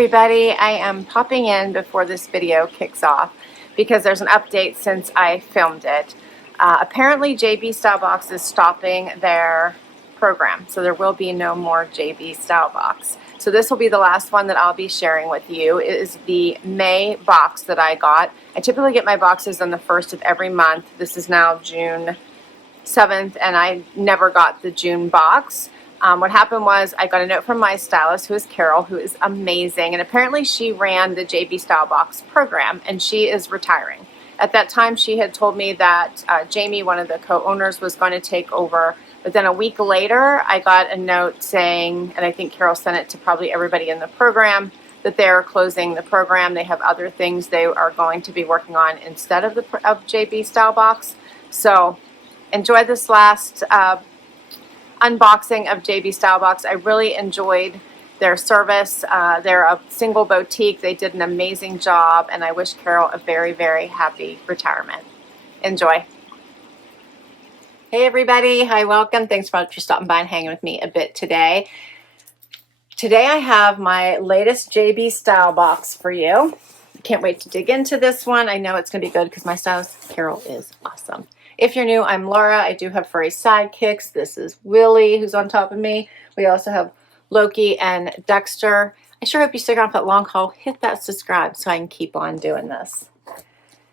everybody, I am popping in before this video kicks off because there's an update since I filmed it. Apparently JB Stylebox is stopping their program, so there will be no more JB Stylebox. So this will be the last one that I'll be sharing with you. It is the May box that I got. I typically get my boxes on the 1st of every month. This is now June 7th and I never got the June box. What happened was I got a note from my stylist, who is Carol, who is amazing, and apparently she ran the JB Stylebox program and she is retiring. At that time she had told me that Jamie, one of the co-owners, was going to take over, but then a week later I got a note saying, and I think Carol sent it to probably everybody in the program, that they're closing the program. They have other things they are going to be working on instead of JB Stylebox. So enjoy this last unboxing of JB Stylebox. I really enjoyed their service. They're a single boutique. They did an amazing job, and I wish Carol a very, very happy retirement. Enjoy. Hey everybody, hi, welcome. Thanks for stopping by and hanging with me a bit today. Today I have my latest JB Stylebox for you. Can't wait to dig into this one. I know it's going to be good because my stylist Carol is awesome. If you're new, I'm Laura. I do have furry sidekicks. This is Willie, who's on top of me. We also have Loki and Dexter. I sure hope you stick around for that long haul. Hit that subscribe so I can keep on doing this.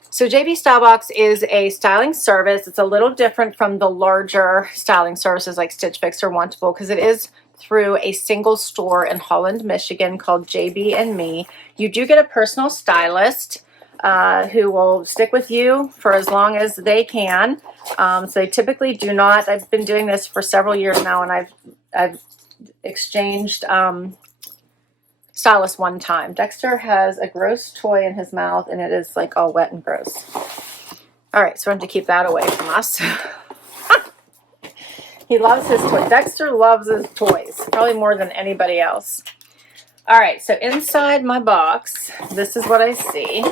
So JB Stylebox is a styling service. It's a little different from the larger styling services like Stitch Fix or Wantable because it is through a single store in Holland, Michigan called JB and Me. You do get a personal stylist who will stick with you for as long as they can. So they typically do not. I've been doing this for several years now, and I've exchanged stylists one time. Dexter has a gross toy in his mouth, and it is like all wet and gross. All right, so we're going to keep that away from us. He loves his toys. Dexter loves his toys, probably more than anybody else. All right, so inside my box, this is what I see.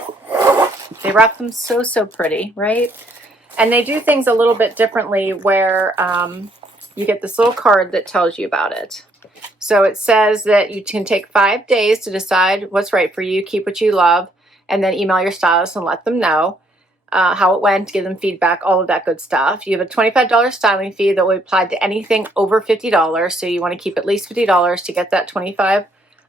They wrap them so, so pretty, right? And they do things a little bit differently where you get this little card that tells you about it. So it says that you can take 5 days to decide what's right for you, keep what you love, and then email your stylist and let them know how it went, give them feedback, all of that good stuff. You have a $25 styling fee that will be applied to anything over $50. So you want to keep at least $50 to get that $25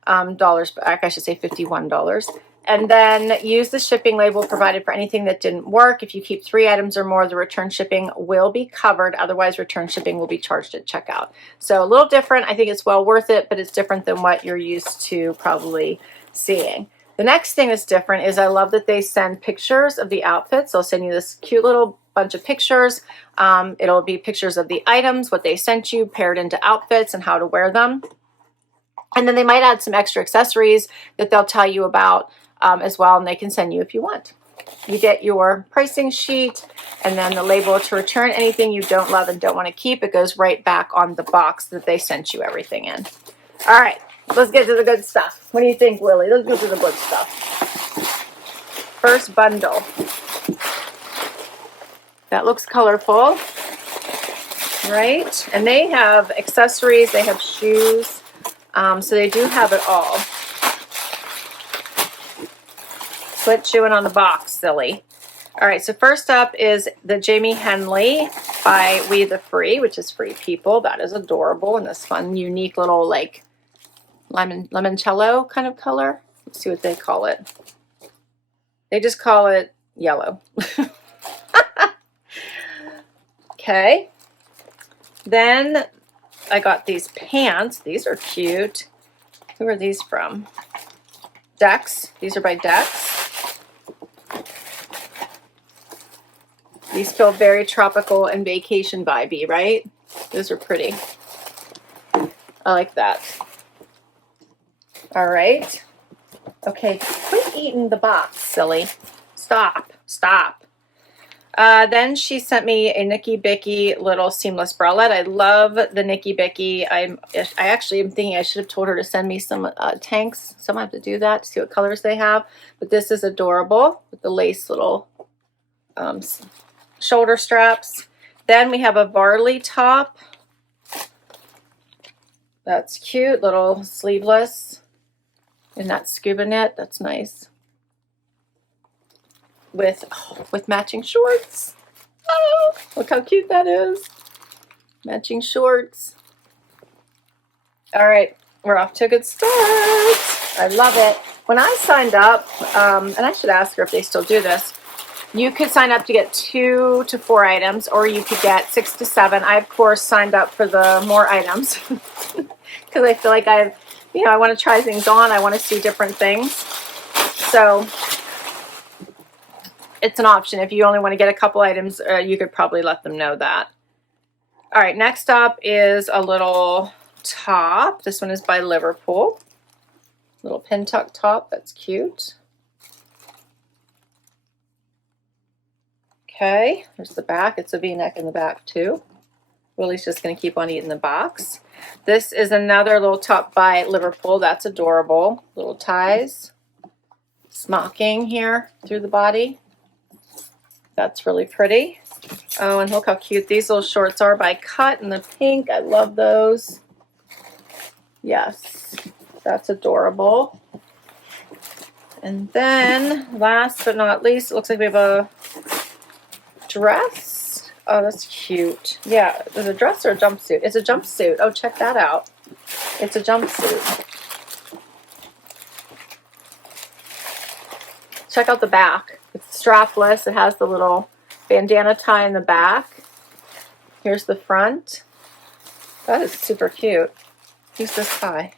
back, I should say $51. And then use the shipping label provided for anything that didn't work. If you keep 3 items or more, the return shipping will be covered. Otherwise, return shipping will be charged at checkout. So a little different. I think it's well worth it, but it's different than what you're used to probably seeing. The next thing that's different is I love that they send pictures of the outfits. They'll send you this cute little bunch of pictures. It'll be pictures of the items, what they sent you, paired into outfits and how to wear them. And then they might add some extra accessories that they'll tell you about as well, and they can send you if you want. You get your pricing sheet and then the label to return anything you don't love and don't want to keep. It goes right back on the box that they sent you everything in. All right, let's get to the good stuff. What do you think, Willie? Let's go to the good stuff. First bundle. That looks colorful, right? And they have accessories, they have shoes. So they do have it all. Quit chewing on the box, silly. All right, so first up is the Jamie Henley by We the Free, which is Free People. That is adorable in this fun, unique little like limoncello kind of color. Let's see what they call it. They just call it yellow. Okay. Then I got these pants. These are cute. Who are these from? Dex. These are by Dex. These feel very tropical and vacation vibey, right? Those are pretty. I like that. All right. Okay, quit eating the box, silly. Stop. Stop. Then she sent me a Nikibiki little seamless bralette. I love the Nikibiki. I actually am thinking I should have told her to send me some tanks. So I'm going to have to do that to see what colors they have. But this is adorable with the lace little shoulder straps. Then we have a Varley top. That's cute, little sleeveless. in that scuba knit. That's nice. With matching shorts. Oh, look how cute that is. Matching shorts. All right, we're off to a good start. I love it. When I signed up, and I should ask her if they still do this, you could sign up to get 2 to 4 items, or you could get 6 to 7. I, of course, signed up for the more items because I feel like I want to try things on. I want to see different things. So it's an option. If you only want to get a couple items, you could probably let them know that. All right, next up is a little top. This one is by Liverpool. Little Pintuck top. That's cute. Okay, there's the back. It's a V-neck in the back too. Willie's just going to keep on eating the box. This is another little top by Liverpool. That's adorable. Little ties. Smocking here through the body. That's really pretty. Oh, and look how cute these little shorts are by Kut in the pink. I love those. Yes, that's adorable. And then, last but not least, it looks like we have a dress. Oh, that's cute. Yeah, is it a dress or a jumpsuit? It's a jumpsuit. Oh, check that out. It's a jumpsuit. Check out the back. It's strapless. It has the little bandana tie in the back. Here's the front. That is super cute. Who's this tie?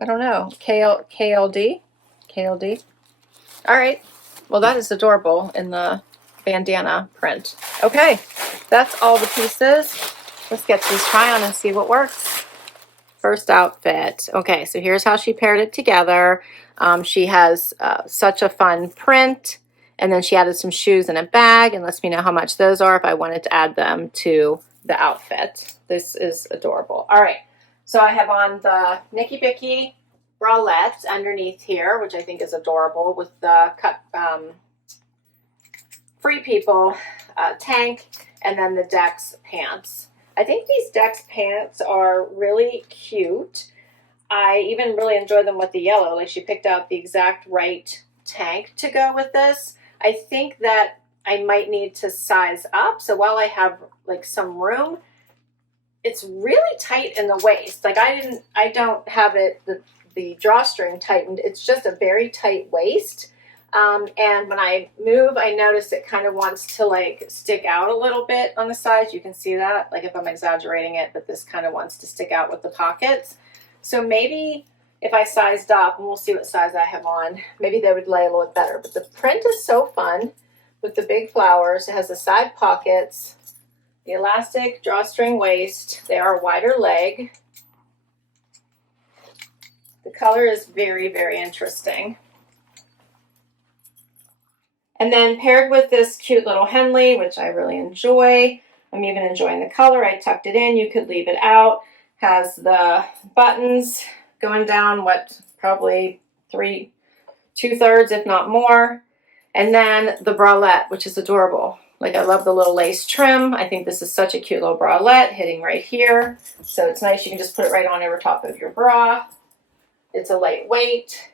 I don't know. KLD? KLD? All right. Well, that is adorable in the bandana print. Okay, that's all the pieces. Let's get to this try on and see what works. First outfit. Okay, so here's how she paired it together. She has such a fun print, and then she added some shoes in a bag and lets me know how much those are if I wanted to add them to the outfit. This is adorable. All right, so I have on the Nikibiki bralette underneath here, which I think is adorable, with the cut Free People tank, and then the Dex pants. I think these Dex pants are really cute. I even really enjoy them with the yellow. Like, she picked out the exact right tank to go with this. I think that I might need to size up. So while I have like some room, it's really tight in the waist. Like, I don't have it, the drawstring tightened. It's just a very tight waist. And when I move, I notice it kind of wants to like stick out a little bit on the sides. You can see that, like, if I'm exaggerating it, but this kind of wants to stick out with the pockets. So maybe if I sized up, and we'll see what size I have on, maybe they would lay a little bit better. But the print is so fun with the big flowers. It has the side pockets, the elastic drawstring waist. They are wider leg. The color is very, very interesting. And then paired with this cute little Henley, which I really enjoy. I'm even enjoying the color. I tucked it in. You could leave it out. Has the buttons going down, what, probably 2/3, if not more. And then the bralette, which is adorable. Like, I love the little lace trim. I think this is such a cute little bralette hitting right here. So it's nice. You can just put it right on over top of your bra. It's a lightweight.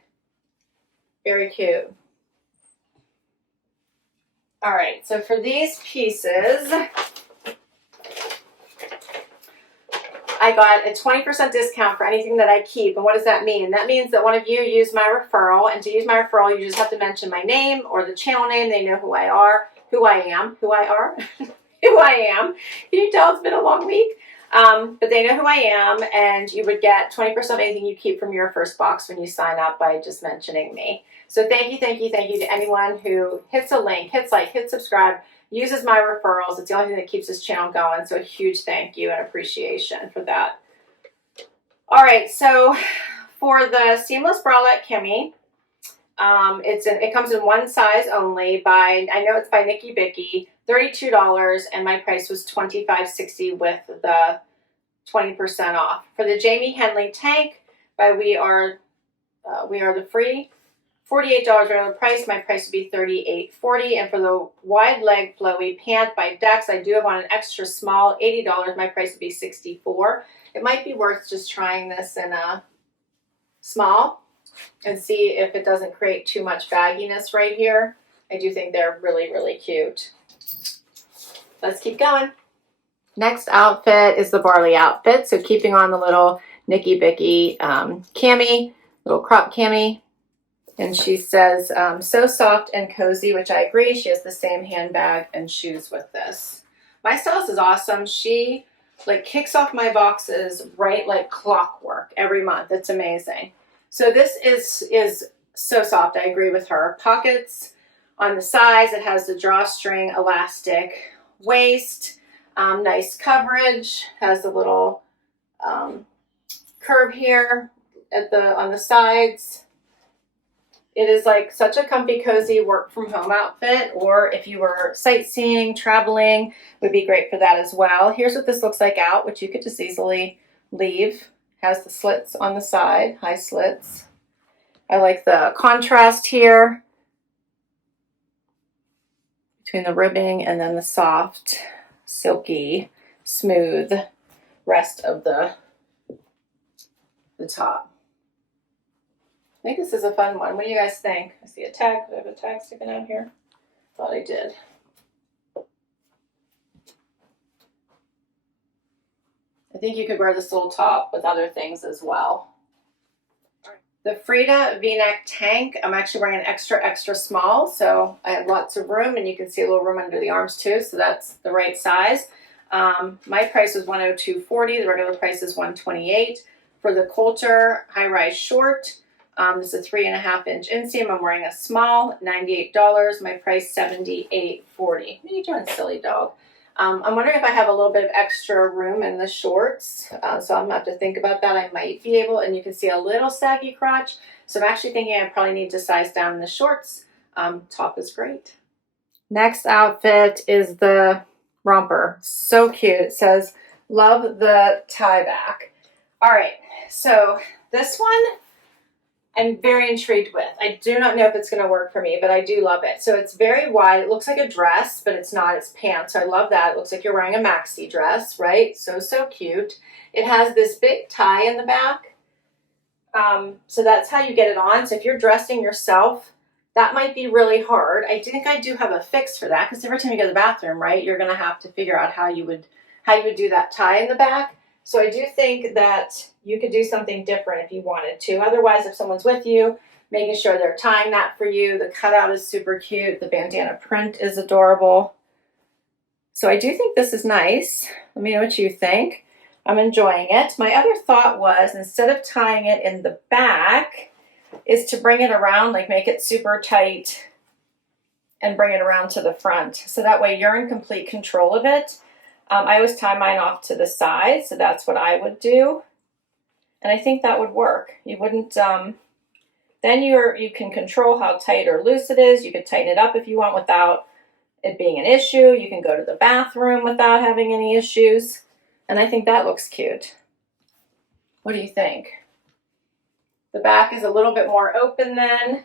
Very cute. All right, so for these pieces, I got a 20% discount for anything that I keep. And what does that mean? That means that one of you used my referral. And to use my referral, you just have to mention my name or the channel name. They know who I are, who I am. Can you tell it's been a long week? But they know who I am, and you would get 20% of anything you keep from your first box when you sign up by just mentioning me. So thank you to anyone who hits a link, hits like, hits subscribe, uses my referrals. It's the only thing that keeps this channel going. So a huge thank you and appreciation for that. All right, so for the seamless bralette Kimmy, it comes in one size only. I know it's by Nikibiki, $32, and my price was $25.60 with the 20% off. For the Jamie Henley tank by We Are the Free, $48 regular price. My price would be $38.40. And for the Wideleg Flowy Pant by Dex, I do have on an extra small, $80. My price would be $64. It might be worth just trying this in a small and see if it doesn't create too much bagginess right here. I do think they're really, really cute. Let's keep going. Next outfit is the Varley outfit. So keeping on the little Nikibiki cami, little crop cami. And she says, so soft and cozy, which I agree. She has the same handbag and shoes with this. My stylist is awesome. She like kicks off my boxes right like clockwork every month. It's amazing. So this is so soft. I agree with her. Pockets on the sides. It has the drawstring elastic waist. Nice coverage. Has a little curve here on the sides. It is like such a comfy, cozy work from home outfit, or if you were sightseeing, traveling, would be great for that as well. Here's what this looks like out, which you could just easily leave. Has the slits on the side, high slits. I like the contrast here between the ribbing and then the soft, silky, smooth rest of the top. I think this is a fun one. What do you guys think? I see a tag. Do I have a tag sticking out here? Thought I did. I think you could wear this little top with other things as well. The Freida V-neck tank, I'm actually wearing an extra, extra small, so I have lots of room, and you can see a little room under the arms too, so that's the right size. My price was $102.40. The regular price is $128. For the Coulter high-rise short, this is a 3.5-inch inseam. I'm wearing a small, $98. My price, $78.40. What are you doing, silly dog? I'm wondering if I have a little bit of extra room in the shorts, so I'm gonna have to think about that. I might be able, and you can see a little saggy crotch, so I'm actually thinking I probably need to size down in the shorts. Top is great. Next outfit is the romper. So cute. It says, love the tie back. All right, so this one I'm very intrigued with. I do not know if it's going to work for me, but I do love it. So it's very wide. It looks like a dress, but it's not. It's pants. So I love that. It looks like you're wearing a maxi dress, right? So, so cute. It has this big tie in the back. So that's how you get it on. So if you're dressing yourself, that might be really hard. I think I do have a fix for that, because every time you go to the bathroom, right, you're going to have to figure out how you would do that tie in the back. So I do think that you could do something different if you wanted to. Otherwise, if someone's with you, making sure they're tying that for you. The cutout is super cute. The bandana print is adorable. So I do think this is nice. Let me know what you think. I'm enjoying it. My other thought was, instead of tying it in the back, is to bring it around, like make it super tight and bring it around to the front. So that way you're in complete control of it. I always tie mine off to the side, so that's what I would do. And I think that would work. You wouldn't, then you can control how tight or loose it is. You could tighten it up if you want without it being an issue. You can go to the bathroom without having any issues. And I think that looks cute. What do you think? The back is a little bit more open then.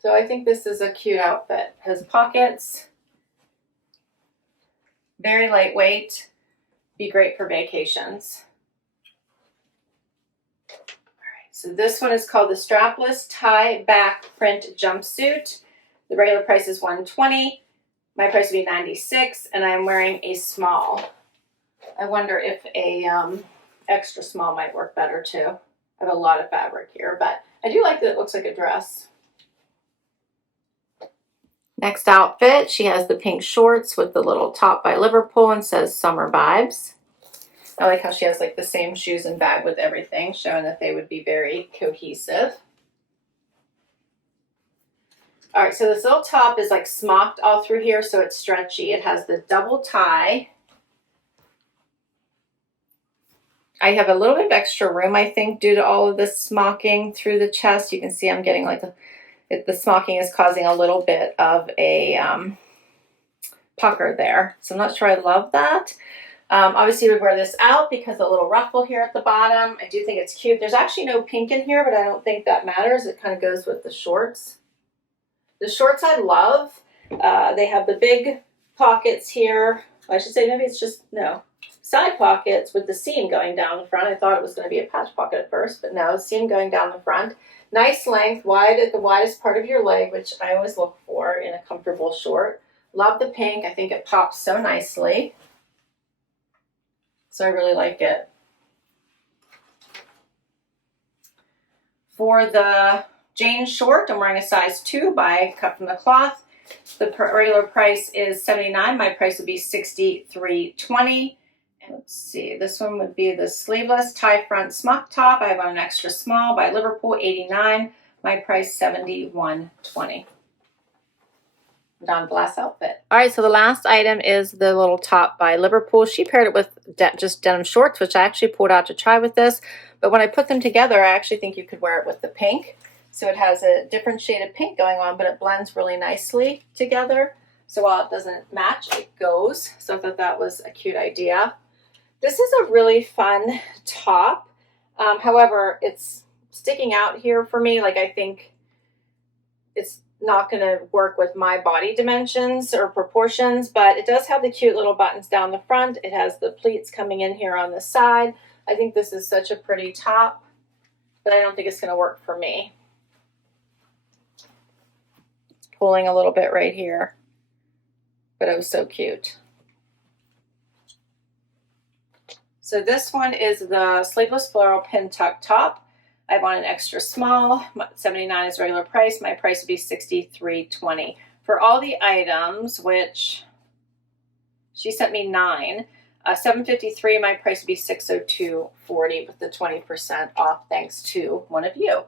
So I think this is a cute outfit. It has pockets, very lightweight, be great for vacations. All right, so this one is called the Strapless Tie Back Print Jumpsuit. The regular price is $120. My price would be $96, and I'm wearing a small. I wonder if a extra small might work better too. I have a lot of fabric here, but I do like that it looks like a dress. Next outfit, she has the pink shorts with the little top by Liverpool and says summer vibes. I like how she has like the same shoes and bag with everything, showing that they would be very cohesive. All right, so this little top is like smocked all through here, so it's stretchy. It has the double tie. I have a little bit of extra room, I think, due to all of this smocking through the chest. You can see I'm getting like the smocking is causing a little bit of a pucker there. So I'm not sure I love that. Obviously, we wear this out because the little ruffle here at the bottom. I do think it's cute. There's actually no pink in here, but I don't think that matters. It kind of goes with the shorts. The shorts I love. They have the big pockets here. I should say maybe it's just, no, side pockets with the seam going down the front. I thought it was going to be a patch pocket at first, but no, seam going down the front. Nice length, wide at the widest part of your leg, which I always look for in a comfortable short. Love the pink. I think it pops so nicely. So I really like it. For the Jane short, I'm wearing a size 2 by Cut from the Cloth. The regular price is $79. My price would be $63.20. And let's see, this one would be the sleeveless tie front smock top. I have on an extra small by Liverpool, $89. My price $71.20. Down to the last outfit. All right, so the last item is the little top by Liverpool. She paired it with just denim shorts, which I actually pulled out to try with this. But when I put them together, I actually think you could wear it with the pink. So it has a different shade of pink going on, but it blends really nicely together. So while it doesn't match, it goes. So I thought that was a cute idea. This is a really fun top. However, it's sticking out here for me. Like, I think it's not going to work with my body dimensions or proportions, but it does have the cute little buttons down the front. It has the pleats coming in here on the side. I think this is such a pretty top, but I don't think it's going to work for me. It's pulling a little bit right here, but it was so cute. So this one is the sleeveless floral Pintuck top. I have on an extra small. $79 is regular price. My price would be $63.20. For all the items, which she sent me 9, $753. My price would be $602.40 with the 20% off, thanks to one of you.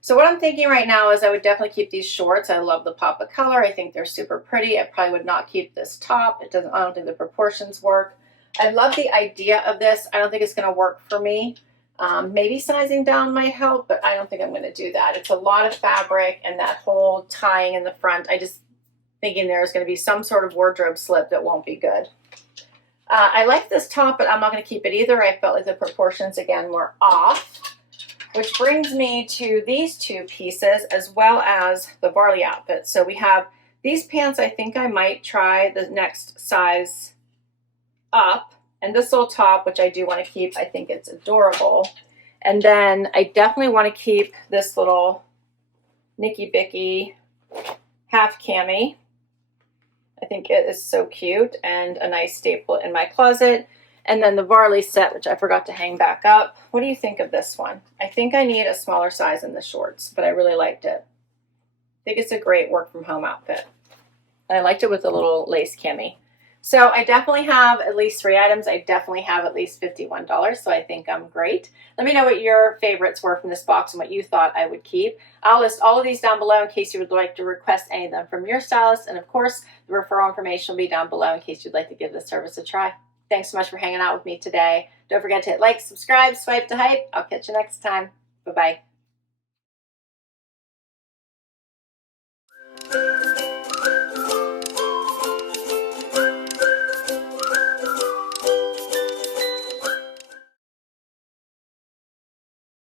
So what I'm thinking right now is I would definitely keep these shorts. I love the pop of color. I think they're super pretty. I probably would not keep this top. I don't think the proportions work. I love the idea of this. I don't think it's going to work for me. Maybe sizing down might help, but I don't think I'm going to do that. It's a lot of fabric, and that whole tying in the front, I just thinking there's going to be some sort of wardrobe slip that won't be good. I like this top, but I'm not going to keep it either. I felt like the proportions, again, were off, which brings me to these two pieces as well as the Varley outfit. So we have these pants. I think I might try the next size up, and this little top, which I do want to keep. I think it's adorable. And then I definitely want to keep this little Nikibiki half cami. I think it is so cute and a nice staple in my closet. And then the Varley set, which I forgot to hang back up. What do you think of this one? I think I need a smaller size in the shorts, but I really liked it. I think it's a great work from home outfit. And I liked it with a little lace cami. So I definitely have at least 3 items. I definitely have at least $51, so I think I'm great. Let me know what your favorites were from this box and what you thought I would keep. I'll list all of these down below in case you would like to request any of them from your stylist. And of course, the referral information will be down below in case you'd like to give this service a try. Thanks so much for hanging out with me today. Don't forget to hit like, subscribe, swipe to hype. I'll catch you next time. Bye-bye.